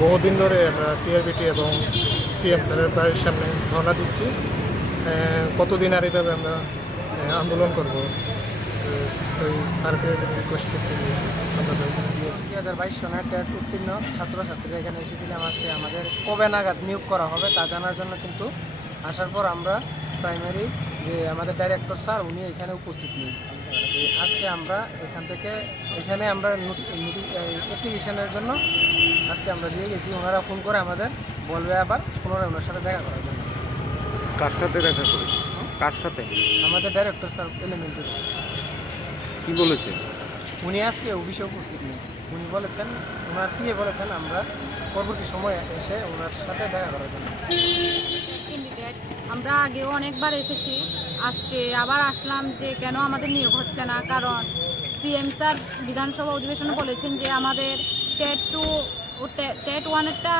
বহুদিন ধরে আমরা টিআরবিটি এবং সিএম স্যারের প্রায় সামনে ধর্ণা দিচ্ছি। কতদিন আর এইভাবে আমরা আন্দোলন করব, ওই স্যারকে রিকোয়েস্ট করতে গিয়ে আমরা 2022 সনে টেট উত্তীর্ণ ছাত্রছাত্রীরা এখানে এসেছিলাম। আজকে আমাদের কবে নাগাদ নিয়োগ করা হবে তা জানার জন্য, কিন্তু আসার পর আমরা প্রাইমারি যে আমাদের ডাইরেক্টর স্যার উনি এখানে উপস্থিত নেই। আজকে আমরা এখানে আমরা অ্যাপ্লিকেশনের জন্য আজকে আমরা দিয়ে গেছি। ওনারা ফোন করে আমাদের বলবে আবার পুনরায় ওনার সাথে দেখা করার জন্য। কার সাথে দেখা করেছে? কার সাথে? আমাদের ডাইরেক্টর স্যার এলিমেন্টারি। কি বলেছে উনি? আজকে অফিসে উপস্থিত নেই। উনি বলেছেন, ওনার পিএ বলেছেন আমরা পরবর্তী সময়ে এসে ওনার সাথে দেখা করার জন্য। ক্যান্ডিডেট আমরা আগেও অনেকবার এসেছি, আজকে আবার আসলাম যে কেন আমাদের নিয়োগ হচ্ছে না। কারণ সিএম স্যার বিধানসভা অধিবেশনে বলেছেন যে আমাদের টেট 1-এরটা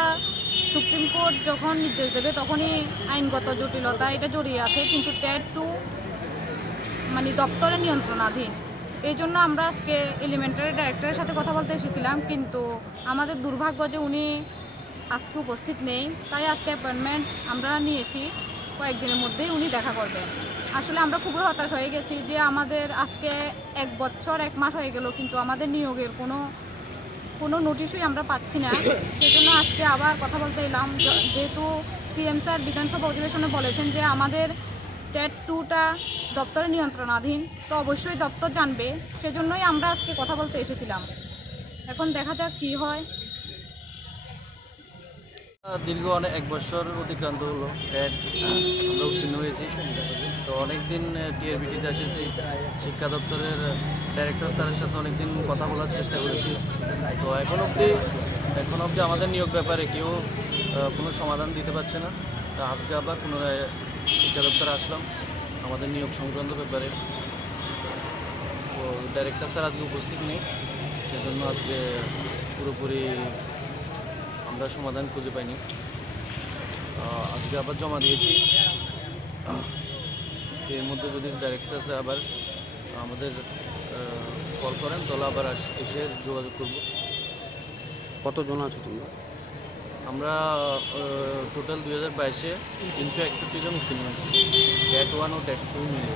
সুপ্রিম কোর্ট যখন নির্দেশ দেবে তখনই আইনগত জটিলতা এটা জড়িয়ে আছে, কিন্তু টেট 2 মানে দপ্তরের নিয়ন্ত্রণাধীন। এই জন্য আমরা আজকে এলিমেন্টারি ডাইরেক্টরের সাথে কথা বলতে এসেছিলাম, কিন্তু আমাদের দুর্ভাগ্য যে উনি আজকে উপস্থিত নেই। তাই আজকে অ্যাপয়েন্টমেন্ট আমরা নিয়েছি, কয়েকদিনের মধ্যেই উনি দেখা করবেন। আসলে আমরা খুবই হতাশ হয়ে গেছি যে আমাদের আজকে 1 বছর 1 মাস হয়ে গেল, কিন্তু আমাদের নিয়োগের কোনো নোটিশই আমরা পাচ্ছি না। সেই জন্য আজকে আবার কথা বলতে এলাম, যেহেতু সিএম স্যার বিধানসভা অধিবেশনে বলেছেন যে আমাদের টেট 2টা দপ্তরের নিয়ন্ত্রণাধীন, তো অবশ্যই দপ্তর জানবে। সেজন্যই আমরা আজকে কথা বলতে এসেছিলাম। এখন দেখা যাক কি হয়। দীর্ঘ 1 বছর অতিক্রান্ত হলো টেট আমরা উত্তীর্ণ হয়েছি। তো অনেকদিন টিআরবিটিতে এসেছি, শিক্ষা দপ্তরের ডাইরেক্টর স্যারের সাথে অনেকদিন কথা বলার চেষ্টা করেছি। তো এখন অবধি আমাদের নিয়োগ ব্যাপারে কেউ কোনো সমাধান দিতে পারছে না। তো আজকে আবার পুনরায় শিক্ষা দপ্তরে আসলাম আমাদের নিয়োগ সংক্রান্ত ব্যাপারে। তো ডাইরেক্টর স্যার আজকে উপস্থিত নেই, সেজন্য আজকে পুরোপুরি আমরা সমাধান খুঁজে পাইনি। আজকে আবার জমা দিয়েছি। এর মধ্যে যদি ডাইরেক্টর স্যার আবার আমাদের কল করেন তাহলে আবার এসে যোগাযোগ করব। কতজন আছো তোমরা? আমরা টোটাল 2022-এ 361 জন উত্তীর্ণ হয়েছি, টেট 1 ও টেট 2 মিলে।